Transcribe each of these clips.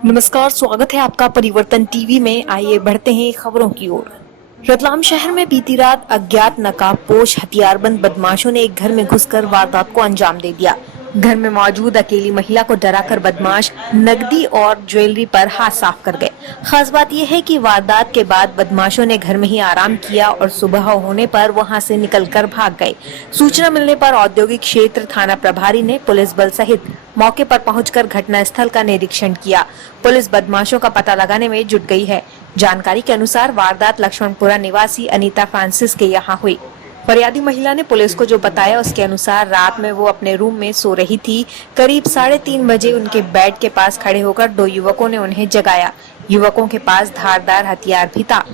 नमस्कार, स्वागत है आपका परिवर्तन टीवी में। आइए बढ़ते हैं खबरों की ओर। रतलाम शहर में बीती रात अज्ञात नकाबपोश हथियारबंद बदमाशों ने एक घर में घुसकर वारदात को अंजाम दे दिया। घर में मौजूद अकेली महिला को डराकर बदमाश नकदी और ज्वेलरी पर हाथ साफ कर गए। खास बात यह है कि वारदात के बाद बदमाशों ने घर में ही आराम किया और सुबह होने पर वहां से निकलकर भाग गए। सूचना मिलने पर औद्योगिक क्षेत्र थाना प्रभारी ने पुलिस बल सहित मौके पर पहुंचकर घटनास्थल का निरीक्षण किया। पुलिस बदमाशों का पता लगाने में जुट गई है। जानकारी के अनुसार वारदात लक्ष्मणपुरा निवासी अनीता फ्रांसिस के यहाँ हुई। फरियादी महिला ने पुलिस को जो बताया उसके अनुसार रात में वो अपने रूम में सो रही थी। करीब 3:30 बजे उनके बेड के पास खड़े होकर 2 युवकों ने उन्हें जगाया। युवकों के पास धारदार हथियार भी था।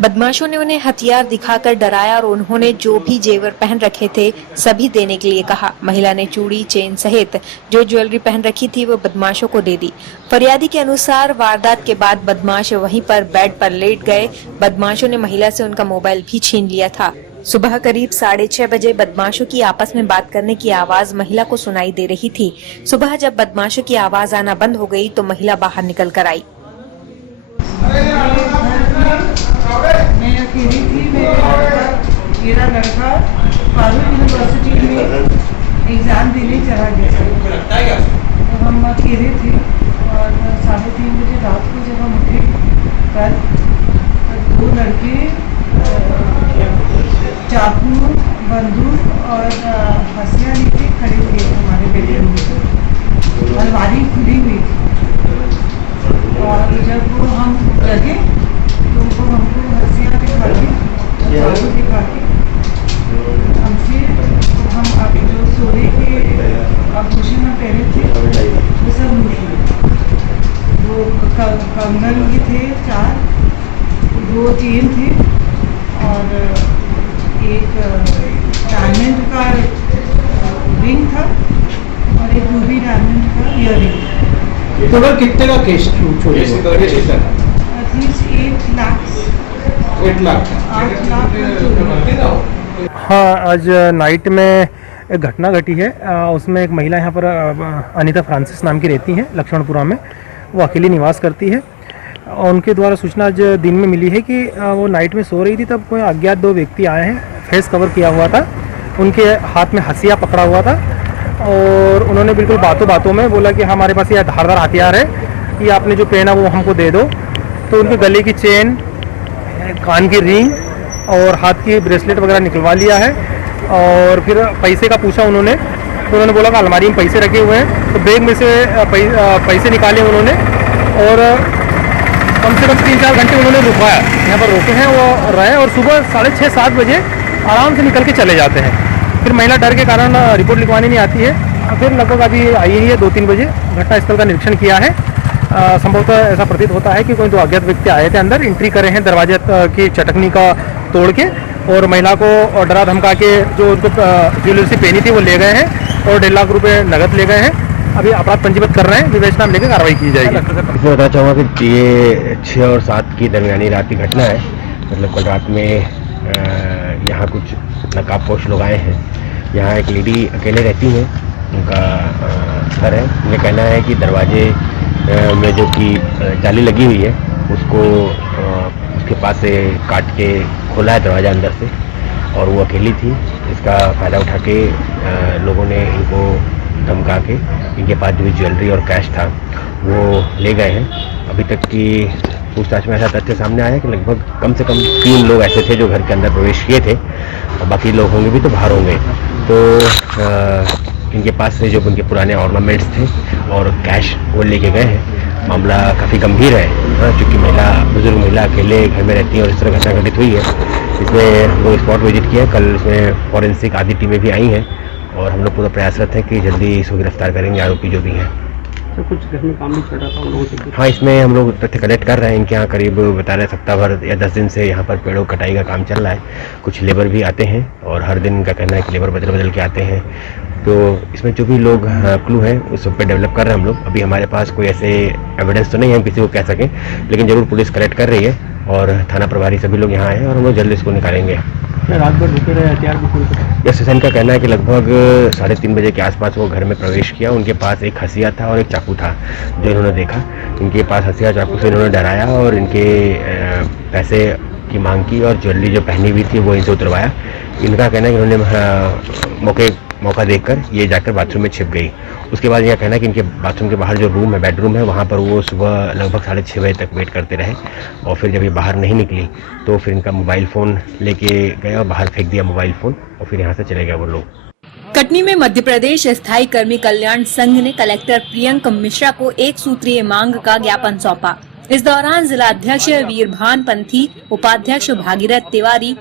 बदमाशों ने उन्हें हथियार दिखाकर डराया और उन्होंने जो भी जेवर पहन रखे थे सभी देने के लिए कहा। महिला ने चूड़ी, चेन सहित जो ज्वेलरी पहन रखी थी वो बदमाशों को दे दी। फरियादी के अनुसार वारदात के बाद बदमाश वहीं पर बेड पर लेट गए। बदमाशों ने महिला से उनका मोबाइल भी छीन लिया था। सुबह करीब 6:30 बजे बदमाशों की आपस में बात करने की आवाज महिला को सुनाई दे रही थी। सुबह जब बदमाशों की आवाज आना बंद हो गई तो महिला बाहर निकल कर आई। मैं अकेली थी। मेरा लड़का फारूक यूनिवर्सिटी में एग्ज़ाम देने चला गया। तो हम अकेले थे और 3:30 बजे रात को जब हम उठे कल, 2 लड़के चाकू, बंदूक और हंसिया लेके खड़े थे हमारे बेडरूम में। अलमारी खुली हुई थी और जब वो हम जगे तो उनको हमको हंसिया दिखा के, चाकू दिखा के हमसे, हम आगे जो सोने के आभूषण में पहने थे वो सब लूट। वो कंगन भी थे 4, 2 चेन थे और एक डायमंड का रिंग था और एक रूबी डायमंड का ईयरिंग। तो कितने का केस चोरी एटलीस्ट 8 लाख हाँ, आज नाइट में एक घटना घटी है। उसमें एक महिला यहाँ पर अनीता फ्रांसिस नाम की रहती हैं लक्ष्मणपुरा में। वो अकेली निवास करती है। उनके द्वारा सूचना आज दिन में मिली है कि वो नाइट में सो रही थी, तब कोई अज्ञात 2 व्यक्ति आए हैं। फेस कवर किया हुआ था, उनके हाथ में हंसिया पकड़ा हुआ था और उन्होंने बिल्कुल बातों बातों में बोला कि हमारे पास ये धारदार हथियार है, कि आपने जो पहना वो हमको दे दो। तो उनके गले की चेन, कान की रिंग और हाथ की ब्रेसलेट वगैरह निकलवा लिया है। और फिर पैसे का पूछा उन्होंने, तो उन्होंने बोला कि अलमारी में पैसे रखे हुए हैं। तो बैग में से पैसे निकाले उन्होंने और कम से कम 3-4 घंटे उन्होंने रुकाया, यहाँ पर रोके हैं वो रहे। और सुबह 6:30-7 बजे आराम से निकल के चले जाते हैं। फिर महिला डर के कारण रिपोर्ट लिखवाने नहीं आती है। फिर लगभग अभी आई ही है 2-3 बजे घटनास्थल का निरीक्षण किया है। संभवतः ऐसा प्रतीत होता है कि कोई 2 अज्ञात व्यक्ति आए थे, अंदर एंट्री करे हैं दरवाजे की चटकनी का तोड़ के, और महिला को डरा धमका के जो उनको ज्वेलरी पहनी थी वो ले गए हैं और 1.5 लाख रुपए नगद ले गए हैं। अभी अपराध पंजीबद्ध कर रहे हैं, विवेचना में लेकर कार्रवाई की जाएगी। इसमें बताना चाहूँगा कि ये 6 और 7 की दरमियानी रात की घटना है। मतलब कल रात में यहाँ कुछ नकाबपोश लोग आए हैं। यहाँ एक लेडी अकेले रहती हैं, उनका घर है। उनका कहना है कि दरवाजे में जो कि जाली लगी हुई है उसको उसके पास से काट के खोला है दरवाज़ा अंदर से, और वो अकेली थी। इसका फ़ायदा उठा के लोगों ने इनको धमका के इनके पास जो भी ज्वेलरी और कैश था वो ले गए हैं। अभी तक की पूछताछ में ऐसा तथ्य सामने आया है कि लगभग कम से कम 3 लोग ऐसे थे जो घर के अंदर प्रवेश किए थे, और बाकी लोग होंगे भी तो बाहर होंगे। तो इनके पास से जो उनके पुराने ऑर्नामेंट्स थे और कैश वो लेके गए हैं। मामला काफ़ी गंभीर है, क्योंकि बुजुर्ग महिला अकेले घर में रहती है और इस तरह घटना घटित हुई है। इसमें हम लोग स्पॉट विजिट किए। कल इसमें फॉरेंसिक आदि टीमें भी आई हैं और हम लोग पूरा प्रयासरत हैं कि जल्दी इसको गिरफ्तार करेंगे, आरोपी जो भी हैं। तो कुछ घर में काम भी चल रहा था उन लोगों से? हाँ, इसमें हम लोग तथ्य कलेक्ट कर रहे हैं। इनके यहाँ करीब बता रहे सप्ताह भर या 10 दिन से यहाँ पर पेड़ों कटाई का काम चल रहा है। कुछ लेबर भी आते हैं और हर दिन का कहना है कि लेबर बदल के आते हैं। तो इसमें जो भी लोग क्लू हैं उस सब पे डेवलप कर रहे हैं हम लोग। अभी हमारे पास कोई ऐसे एविडेंस तो नहीं है हम किसी को कह सकें, लेकिन ज़रूर पुलिस कलेक्ट कर रही है और थाना प्रभारी सभी लोग यहाँ आए हैं और हम लोग जल्द इसको निकालेंगे। रात भर रुके रहे, हथियार भी कोई एसएसएन का कहना है कि लगभग 3:30 बजे के आसपास वो घर में प्रवेश किया। उनके पास एक हथियार था और एक चाकू था जो इन्होंने देखा। इनके पास हथियार चाकू से इन्होंने डराया और इनके पैसे की मांग की और ज्वेलरी जो पहनी हुई थी वो इनसे उतरवाया। इनका कहना है कि इन्होंने मौका देखकर ये जाकर बाथरूम में छिप गई। उसके बाद यह कहना है कि इनके बाथरूम के बाहर जो रूम है, बेडरूम है, वहाँ पर वो सुबह लगभग 6:30 बजे तक वेट करते रहे और फिर जब ये बाहर नहीं निकली तो फिर इनका मोबाइल फ़ोन लेके गए और बाहर फेंक दिया मोबाइल फ़ोन और फिर यहाँ से चले गए वो लोग। कटनी में मध्य प्रदेश स्थायी कर्मी कल्याण संघ ने कलेक्टर प्रियंक मिश्रा को एक सूत्रीय मांग का ज्ञापन सौंपा। इस दौरान जिला अध्यक्ष वीरभान पंथी, उपाध्यक्ष भागीरथ तिवारी,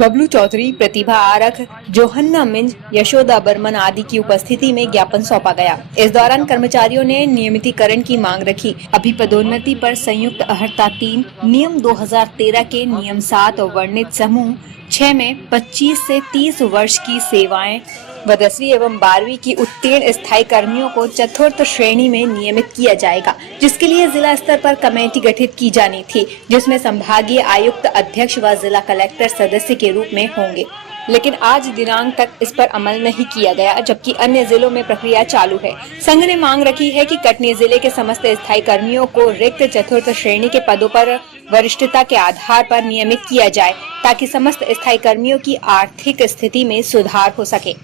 बबलू चौधरी, प्रतिभा आरख, जोहन्ना मिंज, यशोदा बर्मन आदि की उपस्थिति में ज्ञापन सौंपा गया। इस दौरान कर्मचारियों ने नियमितीकरण की मांग रखी। अभी पदोन्नति पर संयुक्त अहर्ता 3, नियम 2013 के नियम 7 और वर्णित समूह 6 में 25 से 30 वर्ष की सेवाएं व 10वीं एवं 12वीं की उत्तीर्ण स्थायी कर्मियों को चतुर्थ श्रेणी में नियमित किया जाएगा, जिसके लिए जिला स्तर पर कमेटी गठित की जानी थी, जिसमें संभागीय आयुक्त, अध्यक्ष व जिला कलेक्टर सदस्य के रूप में होंगे। लेकिन आज दिनांक तक इस पर अमल नहीं किया गया, जबकि अन्य जिलों में प्रक्रिया चालू है। संघ ने मांग रखी है कि कटनी जिले के समस्त स्थायी कर्मियों को रिक्त चतुर्थ श्रेणी के पदों पर वरिष्ठता के आधार पर नियमित किया जाए, ताकि समस्त स्थायी कर्मियों की आर्थिक स्थिति में सुधार हो सके।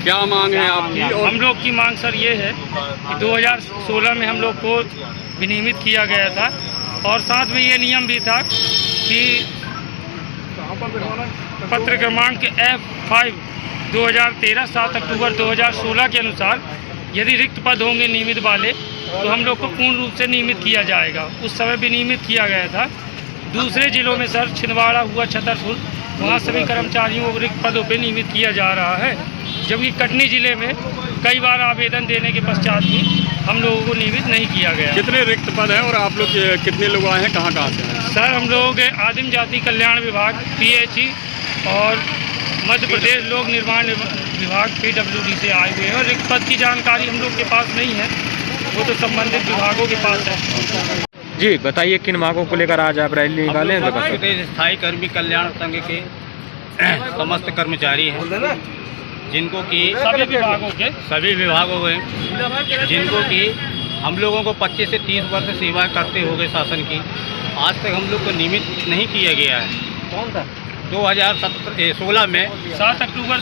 क्या मांग है आपकी? हम लोग की मांग सर ये है कि 2016 में हम लोग को विनियमित किया गया था और साथ में ये नियम भी था कि पत्र क्रमांक F5 2013 7 अक्टूबर 2016 के अनुसार यदि रिक्त पद होंगे नियमित वाले तो हम लोग को पूर्ण रूप से नियमित किया जाएगा। उस समय विनियमित किया गया था। दूसरे जिलों में सर छिंदवाड़ा हुआ, छतरपुर, वहाँ सभी कर्मचारियों को रिक्त पदों पर नियमित किया जा रहा है, जबकि कटनी जिले में कई बार आवेदन देने के पश्चात भी हम लोगों को नियमित नहीं किया गया। कितने रिक्त पद हैं और आप लोग कितने लोग आए हैं, कहाँ से हैं? सर हम लोग आदिम जाति कल्याण विभाग PHE और मध्य प्रदेश लोक निर्माण विभाग PWD से आए हुए हैं और रिक्त पद की जानकारी हम लोग के पास नहीं है, वो तो संबंधित विभागों के पास है। जी बताइए, किन मांगों को लेकर आज आप रैली निकाले हैं? प्रदेश स्थायी कर्मी कल्याण संघ के समस्त कर्मचारी हैं जिनको कि सभी विभागों में जिनको कि हम लोगों को 25 से 30 वर्ष सेवा करते हो गए शासन की, आज तक हम लोग को नियमित नहीं किया गया है। कौन था? 2016 में 7 अक्टूबर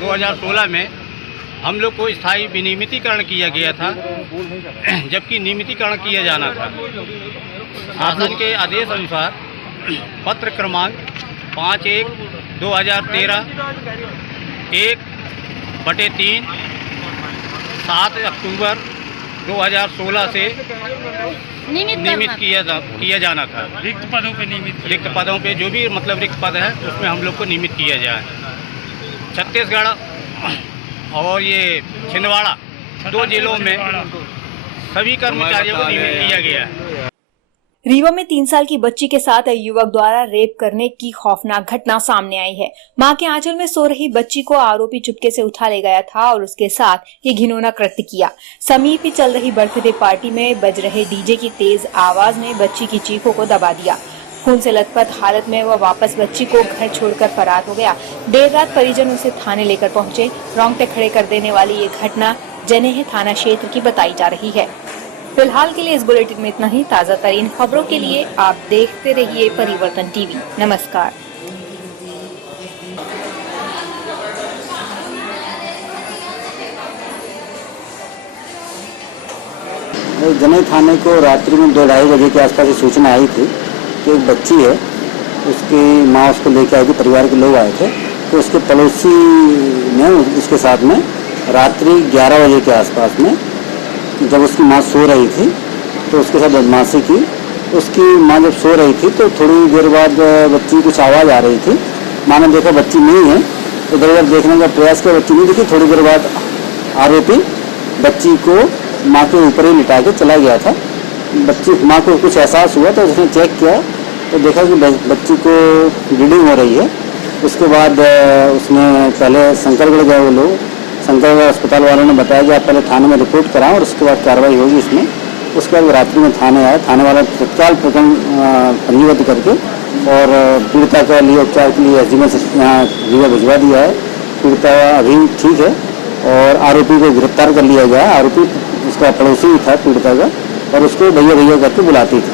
2016 में हम लोग को स्थायी विनियमितीकरण किया गया था, जबकि नियमितीकरण किया जाना था। शासन के आदेश अनुसार पत्र क्रमांक 5/1/2013 1/3 7 अक्टूबर 2016 से नियमित किया जाना था। रिक्त पदों पे नियमित, रिक्त पदों पे जो भी मतलब रिक्त पद है उसमें हम लोग को नियमित किया जाए। छत्तीसगढ़ और ये छिंदवाड़ा 2 जिलों में सभी कर्मचारियों को नियमित किया गया है। रीवा में 3 साल की बच्ची के साथ युवक द्वारा रेप करने की खौफनाक घटना सामने आई है। मां के आंचल में सो रही बच्ची को आरोपी चुपके से उठा ले गया था और उसके साथ ये घिनौना कृत्य किया। समीप ही चल रही बर्थडे पार्टी में बज रहे डीजे की तेज आवाज ने बच्ची की चीखों को दबा दिया। खून से लथपथ हालत में वह वापस बच्ची को घर छोड़कर फरार हो गया। देर रात परिजन उसे थाने लेकर पहुंचे। रोंगटे खड़े कर देने वाली ये घटना जनेह थाना क्षेत्र की बताई जा रही है। फिलहाल के लिए इस बुलेटिन में इतना ही। ताजा तरीन खबरों के लिए आप देखते रहिए परिवर्तन टीवी। नमस्कार। जनेह थाने को रात्रि में 2-2:30 बजे के आसपास सूचना आई थी कि एक बच्ची है, उसकी माँ उसको लेकर आई थी, परिवार के लोग आए थे, तो उसके पड़ोसी ने उसके साथ में रात्रि 11 बजे के आसपास में जब उसकी माँ सो रही थी तो उसके साथ बदमाशी की। उसकी माँ जब सो रही थी तो थोड़ी देर बाद बच्ची की कुछ आवाज़ आ रही थी। माँ ने देखा बच्ची नहीं है, इधर उधर देखने का प्रयास किया, बच्ची नहीं दिखी। थोड़ी देर बाद आरोपी बच्ची को माँ के ऊपर ही लिटा के चला गया था। माँ को कुछ एहसास हुआ तो उसने चेक किया तो देखा कि बच्ची को ब्लीडिंग हो रही है। उसके बाद उसने पहले शंकरगढ़ गए वो लोग, शंकरगढ़ अस्पताल वालों ने बताया कि आप पहले थाने में रिपोर्ट कराएं और उसके बाद कार्रवाई होगी इसमें। उसके बाद रात्रि में थाने आए, थाने वाला तत्काल प्रकरण पंजीबद्ध करके और पीड़िता के लिए उपचार के लिए एसडीएम यहाँ रीवा भिजवा दिया है। पीड़िता अभी ठीक है और आरोपी को गिरफ्तार कर लिया गया है। आरोपी उसका पड़ोसी था पीड़िता का और उसको भैया भैया करके बुलाती थी।